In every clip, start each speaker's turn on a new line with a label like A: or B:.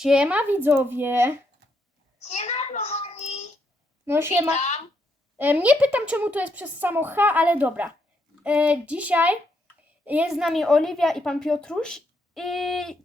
A: Siema widzowie.
B: Siema, kochani.
A: No siema.
B: Witam.
A: Em, Nie pytam czemu to jest przez samo H, ale dobra. E, dzisiaj jest z nami Oliwia i pan Piotruś. I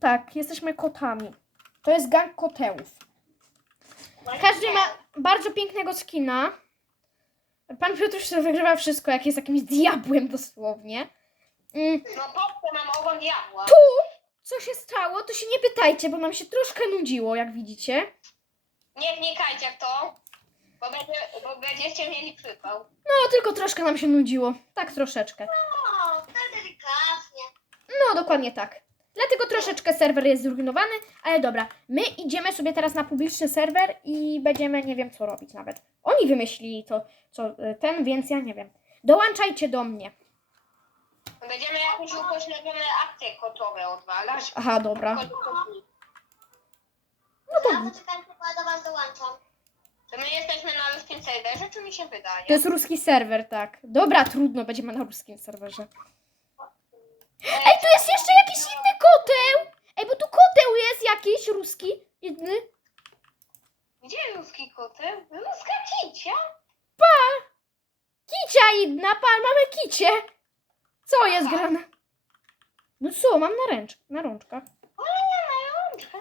A: tak, jesteśmy kotami. To jest gang kotełów. Każdy ma bardzo pięknego skina. Pan Piotruś sobie wygrywa wszystko, jak jest jakimś diabłem dosłownie. Mm,
B: No popkę mam ogon diabła.
A: Tu co się stało, to się nie pytajcie, bo nam się troszkę nudziło, jak widzicie.
B: Nie wnikajcie w to, bo, będzie, bo będziecie mieli przypał.
A: No, tylko troszkę nam się nudziło. Tak troszeczkę.
B: O, to delikatnie.
A: No, dokładnie tak. Dlatego troszeczkę serwer jest zrujnowany, ale dobra. My idziemy sobie teraz na publiczny serwer i będziemy, nie wiem co robić nawet. Oni wymyślili to, co y, ten, więc ja nie wiem. Dołączajcie do mnie.
B: Będziemy jakieś upośledzone akcje kotowe odwalać.
A: Aha, dobra.
B: No to... Ja do was dołączam. Czy my jesteśmy na ruskim serwerze, czy mi się wydaje?
A: To jest ruski serwer, tak. Dobra, trudno, będziemy na ruskim serwerze. Ej, tu jest jeszcze jakiś inny koteł! Ej, bo tu koteł jest jakiś ruski. Jedny.
B: Gdzie ruski koteł? Ruska cicia?
A: Kicia jedna, pan, mamy kicie. Co jest grane? No co, mam na ręcz, na rączkach.
B: Ale nie na rączkę.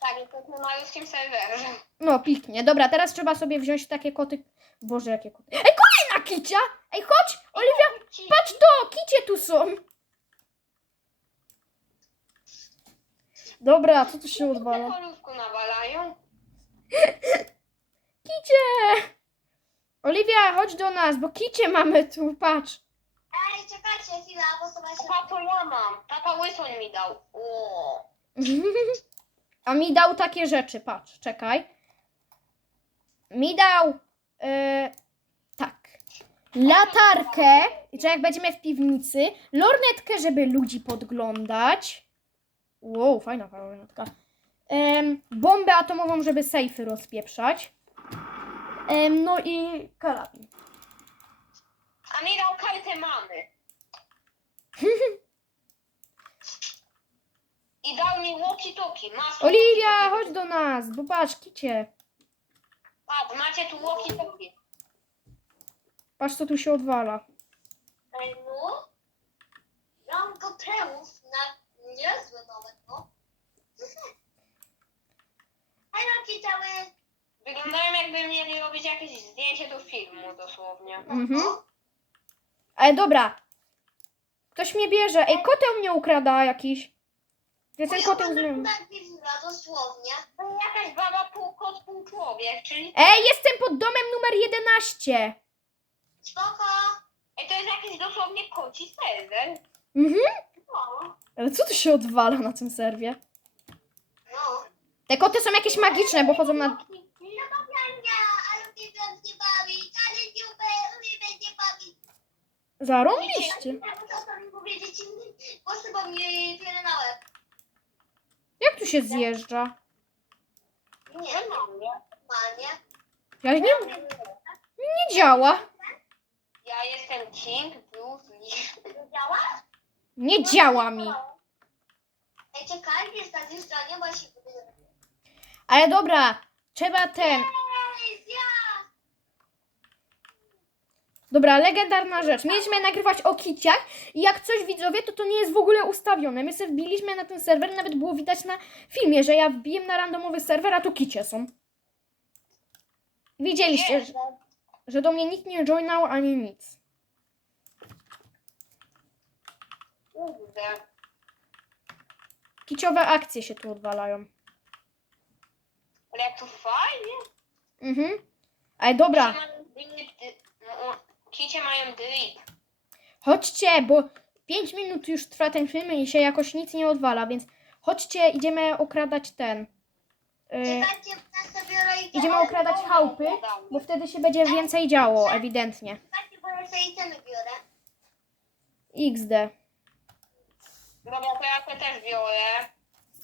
B: Tak, jesteśmy na ruskim serwerze.
A: No, piknie. Dobra, teraz trzeba sobie wziąć takie koty. Boże, jakie koty. Ej, kolejna kicia! Ej, chodź! Oliwia, patrz to! Kicie tu są! Dobra, co tu się odwala?
B: Na nawalają.
A: Kicie! Oliwia, chodź do nas, bo kicie mamy tu, patrz.
B: Ej, czekajcie chwilę, bo sobie się... Tata, to ja mam. Tata łysoń mi dał. O.
A: A mi dał takie rzeczy, patrz, czekaj. Mi dał e, tak. Latarkę, że jak będziemy w piwnicy, lornetkę, żeby ludzi podglądać. Wow, fajna ta lornetka. Em, bombę atomową, żeby sejfy rozpieprzać. Em, no i karabin.
B: A mi dał kartę mamy. I dał mi walkie-talkie. Masz
A: Oliwia, chodź do nas, bo patrz, kicie.
B: Patrz, macie tu walkie-talkie.
A: Patrz, co tu się odwala.
B: No. Mam go tełów na niezłe nawet, no. Hej, no, cały. Wyglądają jakby mieli robić jakieś zdjęcie do filmu, dosłownie.
A: Mhm. Ale dobra. Ktoś mnie bierze. Ej, koteł mnie ukrada jakiś. Więc ten koteł z nim.
B: dosłownie. To jakaś baba pół kot, pół człowiek, czyli...
A: Ej, jestem pod domem numer 11.
B: Spoko. Ej, to jest jakiś dosłownie koci serwer.
A: Mhm.
B: No.
A: Ale co tu się odwala na tym serwie?
B: No.
A: Te koty są jakieś magiczne, bo chodzą na... Zarąbiście. Jak tu się zjeżdża?
B: Nie, normalnie.
A: Ja nie... Nie działa.
B: Ja jestem King Bruce Lee. Działa?
A: Nie działa mi.
B: Ej, czekaj, jest na zjeżdżanie, bo ja się.
A: Ale dobra. Trzeba ten... Dobra, legendarna rzecz. Mieliśmy nagrywać o kiciach i jak coś widzowie, to to nie jest w ogóle ustawione. My sobie wbiliśmy na ten serwer, nawet było widać na filmie, że ja wbiję na randomowy serwer, a tu kicie są. Widzieliście, że, że do mnie nikt nie joinał ani nic. Kiciowe akcje się tu odwalają.
B: Ale jak to fajnie.
A: Mhm. Ale dobra,
B: Kicie mają drip, no,
A: chodźcie, bo 5 minut już trwa ten film i się jakoś nic nie odwala, więc chodźcie, idziemy okradać ten. y,
B: Czekajcie, ja sobie robię...
A: idziemy okradać chałupy, bo wtedy się będzie więcej działo, ewidentnie.
B: Czekajcie, bo ja sobie biorę.
A: XD.
B: Dobra, to ja to też biorę,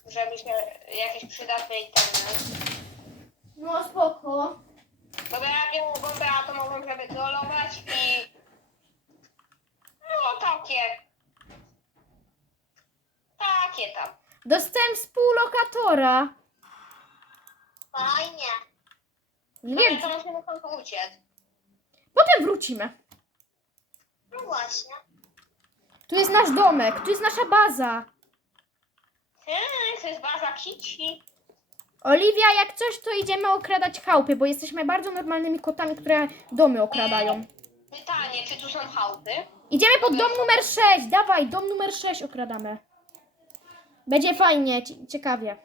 B: żeby się jakieś przydatne itemy.
A: No spoko.
B: Dobra, ja biorę bombę atomową, żeby trollować i... No, takie. Takie rakieta.
A: Dostałem współlokatora.
C: Fajnie.
A: Nie,
B: Nie, to musimy stąd uciec.
A: potem wrócimy.
C: No właśnie.
A: Tu jest nasz domek, tu jest nasza baza.
B: Eee, to jest baza kici.
A: Oliwia, jak coś, to idziemy okradać chałupy, bo jesteśmy bardzo normalnymi kotami, które domy okradają.
B: Pytanie, czy tu są chałupy?
A: Idziemy pod dom numer 6. Dawaj, dom numer 6 okradamy. Będzie fajnie, cie- ciekawie.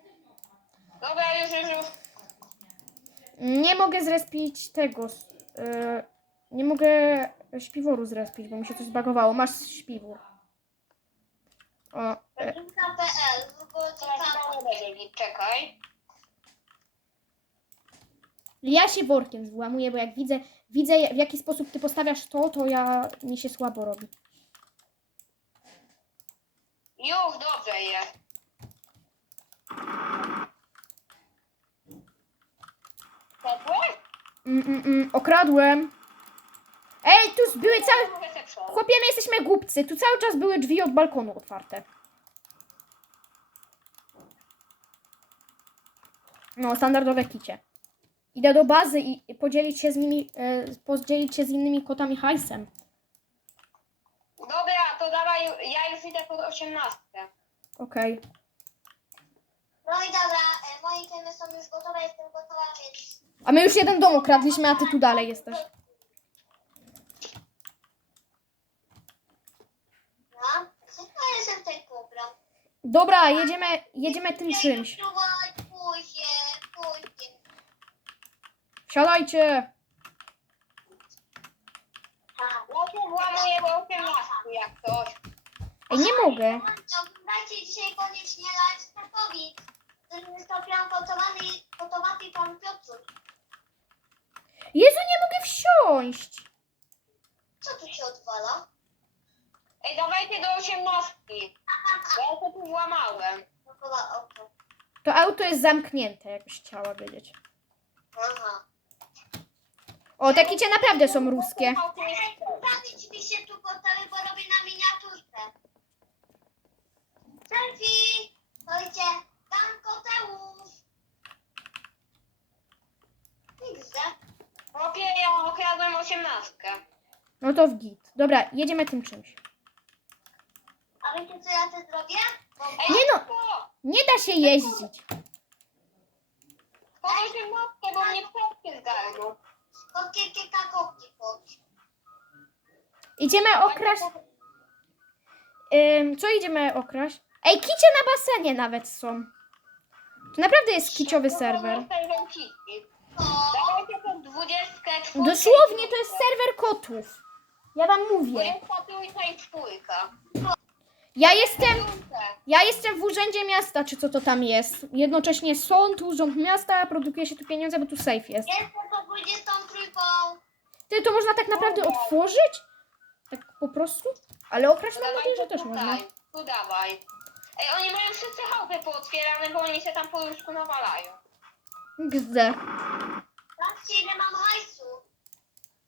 B: Dobra, już, już, już.
A: Nie mogę zrespić tego. s- y, nie mogę śpiworu zrespić, bo mi się coś zbagowało. Masz śpiwór. O,
C: Rodzinka.pl.
B: Czekaj.
A: ja się workiem włamuję, bo jak widzę, widzę w jaki sposób ty postawiasz to, to ja mi się słabo robi.
B: Już, dobrze jest. Padłeś?
A: Mm, mm, mm, okradłem. Ej, tu były.
B: Reception.
A: Chłopie, my jesteśmy głupcy. Tu cały czas były drzwi od balkonu otwarte. No, standardowe kicie. Idę do bazy i podzielić się z nimi, e, podzielić się z innymi kotami hajsem.
B: Dobra, to dawaj, ja już idę pod osiemnastkę.
A: Okej.
C: No i dobra, e, moje temy są już gotowe, jestem gotowa, więc.
A: A my już jeden dom okradliśmy, a ty tu dalej jesteś.
C: No, no jestem tutaj kubrą.
A: Dobra, jedziemy, jedziemy tym czymś. Siadajcie.
B: Ja się włamuję do osiemnastki, jak coś.
A: Ej, nie mogę.
C: Oglądajcie dzisiaj koniecznie live startowi, którym wystąpiłam gotowany, gotowaty pan Piotr.
A: Jezu, nie mogę wsiąść.
C: Co tu się odwala?
B: Ej, dawajcie do osiemnastki. Ja się tu włamałem.
C: No chyba oko.
A: To auto jest zamknięte, jakbyś chciała wiedzieć.
C: Aha.
A: O, te kicie naprawdę są ruskie.
C: Poprawić mi się tu gotowy, bo robię na miniaturkę. Selfie! Dojdzie, Danko Teusz! Nigdzie.
B: Chłopie, ja okradłem osiemnastkę.
A: No to w git. Dobra, jedziemy tym czymś.
C: A wiecie co ja tu zrobię? Bo
B: Ej,
A: Nie no.
B: szybko!
A: Nie da się jeździć.
B: Pod osiemnastkę, bo mnie wszystkie
A: Idziemy okraść. Co idziemy okraść? Ej, kicie na basenie nawet są. To naprawdę jest kiciowy serwer. Dosłownie to jest serwer kotów. Ja wam mówię.
B: I.
A: Ja jestem, ja jestem w urzędzie miasta, czy co to tam jest. Jednocześnie sąd, urząd miasta, produkuje się tu pieniądze, bo tu safe jest.
C: jestem po 23.
A: Ty, to można tak naprawdę otworzyć? Tak po prostu? Ale okraść mam nadzieję, że też można.
B: Tu dawaj. Ej, oni mają wszyscy chałupy pootwierane, bo oni się tam po łóżku nawalają.
A: Gdzie?
C: Patrzcie ile mam hajsu.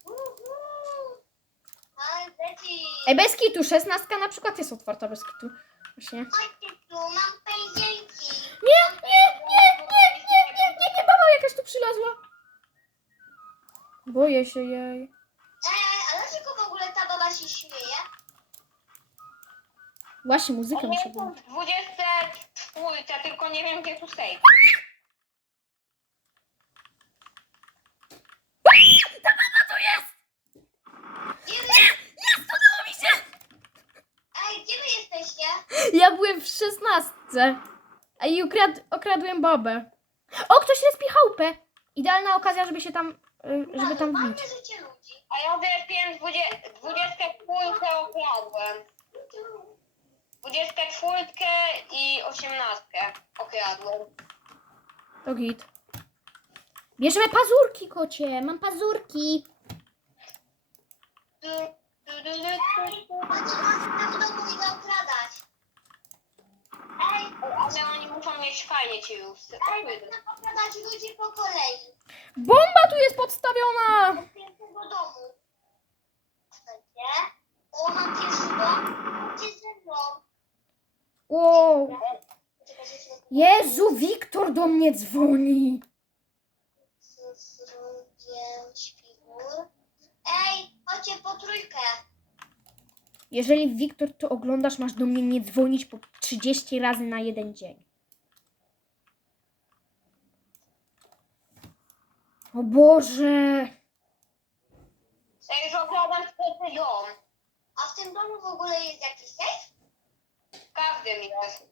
C: Uhu. Ale leci.
A: Ej, bez kitu, szesnastka na przykład jest otwarta bez kitu. Właśnie.
C: Chodźcie tu, mam.
A: Nie, nie, nie, nie, nie, nie, nie, nie, baba jakaś tu przylazła. Boję się jej.
C: Ej, a dlaczego w ogóle ta baba się śmieje?
A: Właśnie, muzykę muszę włączyć.
B: w dwudziestce czwórce, tylko nie wiem gdzie tu safe.
C: Gdzie wy...
A: Jest, udało mi się!
C: Ej, gdzie wy jesteście?
A: Ja byłem w szesnastce. A i ukrad, okradłem babę. O, ktoś respi chałupę. Idealna okazja, żeby się tam, y, żeby tam wbić.
C: życie ludzi.
B: A ja wypiłem dwudziestkę czwórkę okradłem. Dwudziestkę czwórkę i osiemnastkę okradłem.
A: To git. Bierzemy pazurki, kocie. Mam pazurki.
B: Tu, już.
C: ej, chcę okradać ludzi po kolei.
A: Bomba tu jest podstawiona.
C: Z pięknego domu. O, mam pierwszy dom. Chodźcie ze mną.
A: Wow. Jezu, Wiktor do mnie dzwoni.
C: Zrobię śpiwór. Ej, chodźcie po trójkę.
A: Jeżeli Wiktor to oglądasz, masz do mnie nie dzwonić po 30 razy na jeden dzień. O Boże.
B: Ja już okradam czwarty dom.
C: A w tym domu w ogóle jest jakiś sejf?
B: W każdym jest.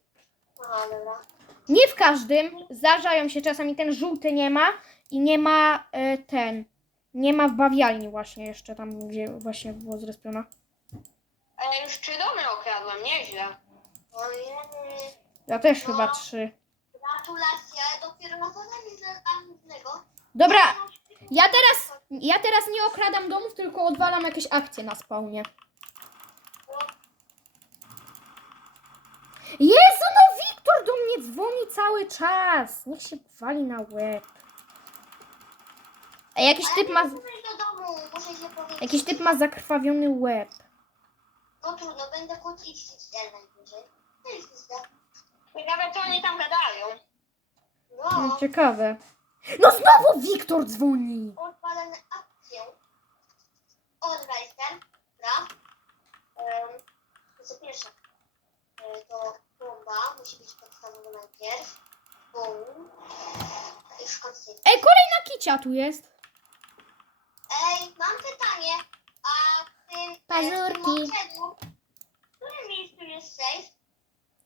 C: Aha, dobra.
A: Nie w każdym. Zdarzają się czasami ten żółty nie ma i nie ma e, ten. Nie ma w bawialni właśnie jeszcze tam, gdzie właśnie było zrespiona.
B: A ja już trzy domy okradłem, nieźle.
C: Ojej.
A: Ja też
C: No.
A: chyba trzy.
C: Gratulacje, dopiero na zadanie z
A: Dobra, ja teraz, ja teraz nie okradam domów, tylko odwalam jakieś akcje na spawnie. Jezu, no Wiktor do mnie dzwoni cały czas. Niech się wali na łeb. A jakiś typ ma,
C: do domu, muszę się powiedzieć.
A: jakiś typ ma zakrwawiony łeb.
C: No trudno, będę kłócić XXL najwyżej. To jest źle.
B: Ciekawe, co oni tam gadają.
C: No,
A: Hmm, Ciekawe. No znowu Wiktor dzwoni.
C: odpalę akcję. O, dobra, jestem. Dobra. Um, to co pierwsze. E, To bomba musi być podstawowa najpierw. Bum. Już konsystencja.
A: Ej, kolejna kicia tu jest.
C: Ej, mam pytanie. A w tym, e,
A: Pazurki.
C: w tym w którym miejscu jest safe?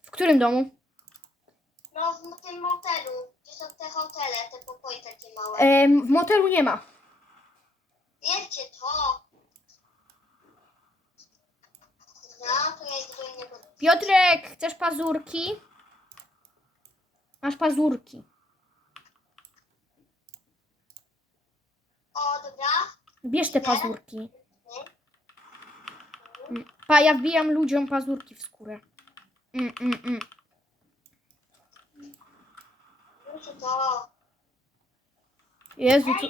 A: W którym domu?
C: No w tym motelu, są te hotele, te pokoje takie małe.
A: Em, w motelu nie ma.
C: Wiecie to. Dobra, to ja idę do innego.
A: Piotrek, chcesz pazurki? Masz pazurki.
C: O, dobra.
A: Bierz te pazurki. Pa, ja wbijam ludziom pazurki w skórę. Mm, mm, mm.
C: Wiecie to.
A: Jezu,
C: Ej, to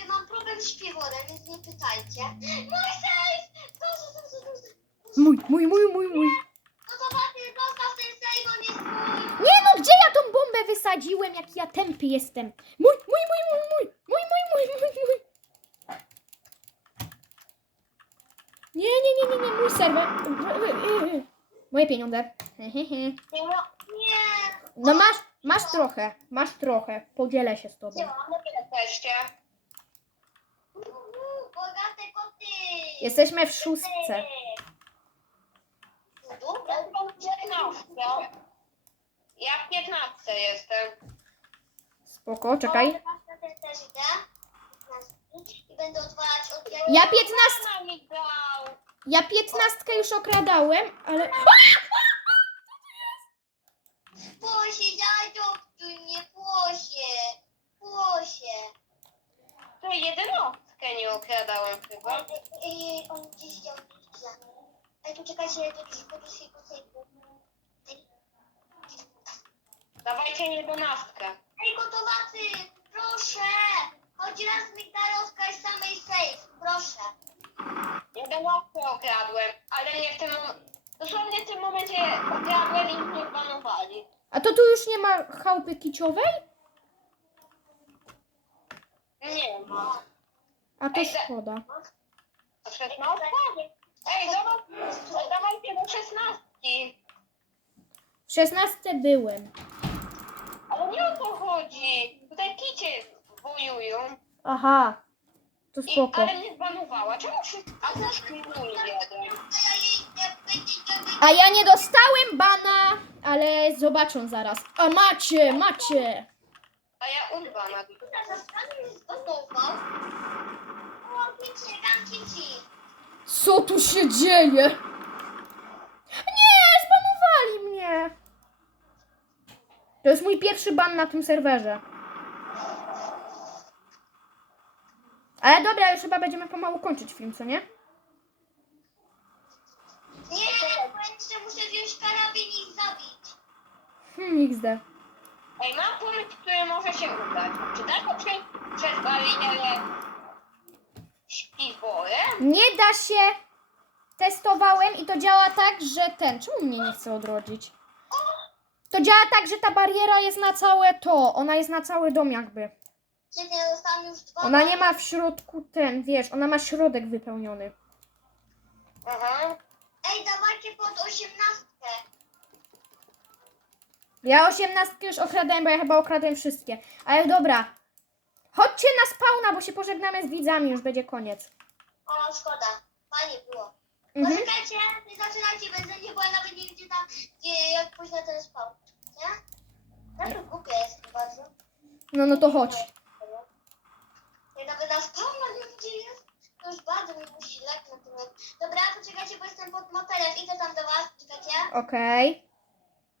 C: ja mam problem z śpiworem, więc nie pytajcie. Mój safe! Proszę, proszę, proszę.
A: Mój, mój, mój, mój, mój.
C: No to Martin, zostaw ten safe, on jest mój.
A: Nie no, gdzie ja tą bombę wysadziłem, jak ja tępy jestem? Mój, mój, mój, mój, mój, mój, mój, mój, mój, mój. Nie, nie, nie, nie, nie, mój serwer. Moje pieniądze.
C: Nie. No
A: masz, masz trochę, masz trochę. Podzielę się z tobą.
C: Nie mam.
B: Gdzie jesteście?
C: Uhu, Bogate koty.
A: Jesteśmy w szóstce.
C: Dobra.
B: Ja w piętnastce. Ja w piętnastce jestem.
A: Spoko, czekaj.
C: Ja też idę. I będę odwalać od
A: Ja piętnast,
B: Mama mi dał.
A: ja piętnastkę już okradałem, ale...
C: dziadzio, nie płosie. Płosie.
B: To jedenastkę nie okradałem chyba.
C: Ej, on gdzieś ją widzę. Ej, tu czekajcie, to gdzieś po drugiego sejfu.
B: Dawajcie jedenastkę.
C: Ej, gotowacy, proszę. Chodź raz mi daj odkryć samej safe, proszę.
B: Jedenastkę okradłem, ale nie w tym momencie. Dosłownie w tym momencie okradłem i mnie zbanowali.
A: A to tu już nie ma chałupy kiciowej?
B: Nie ma.
A: A to szkoda.
B: A szesnastka? Ej, zobacz, dawajcie do szesnastki.
A: W szesnastce byłem.
B: Ale nie o to chodzi. Tutaj kicie wojują.
A: Aha, to
B: I,
A: spoko.
B: ale mnie zbanowała. Czemu wszyscy... A jeden.
C: A ja nie
A: dostałem bana, ale zobaczą zaraz. A macie, macie.
B: A ja
C: kici.
A: Co tu się dzieje? Nie, zbanowali mnie. To jest mój pierwszy ban na tym serwerze. Ale dobra, już chyba będziemy pomału kończyć film, co? Nie,
C: bo jeszcze muszę wziąć karabin i ich zabić.
A: Hmm, XD.
B: Ej, mam pomysł, który może się udać. Czy da się przejść przez barierę śpiworem?
A: Nie da się. Testowałem i to działa tak, że ten. Czemu mnie nie chce odrodzić? To działa tak, że ta bariera jest na całe to. Ona jest na cały dom jakby.
C: Czyli ja dostałam już dwa.
A: Ona nie ma w środku ten, wiesz, ona ma środek wypełniony.
B: Mhm.
C: Ej, dawajcie pod osiemnastkę.
A: Ja osiemnastkę już okradałem, bo ja chyba okradłem wszystkie. Ale dobra. Chodźcie na spawna, bo się pożegnamy z widzami, już będzie koniec.
C: O, szkoda. Fajnie było.
A: Mhm.
C: Poczekajcie, nie zaczynajcie bez mnie, bo ja nawet nie gdzie tam, gdzie, jak później ten spał. Nie? To głupia jest bardzo.
A: No, no to chodź.
C: Ja nawet na spawna nie gdzie jest. To już bardzo mi musi lek na tym. Dobra, poczekajcie, bo jestem pod motelem. Idę tam do was, czekajcie.
A: Okej.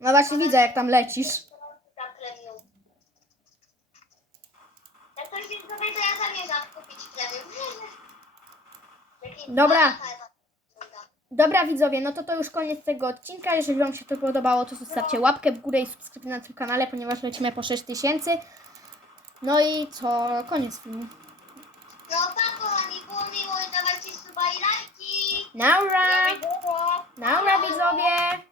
A: No właśnie widzę, jak tam lecisz.
C: Tam premium. Jak ktoś jest sobie, to ja zamierzam kupić premium.
A: Dobra. Dobra widzowie, no to to już koniec tego odcinka. Jeżeli Wam się to podobało, to zostawcie łapkę w górę i subskrypcję na tym kanale, ponieważ lecimy po 6000. No i co? Koniec filmu.
C: No pa, kochani, było miło i dawajcie suba i lajki.
A: Naura! Naura widzowie!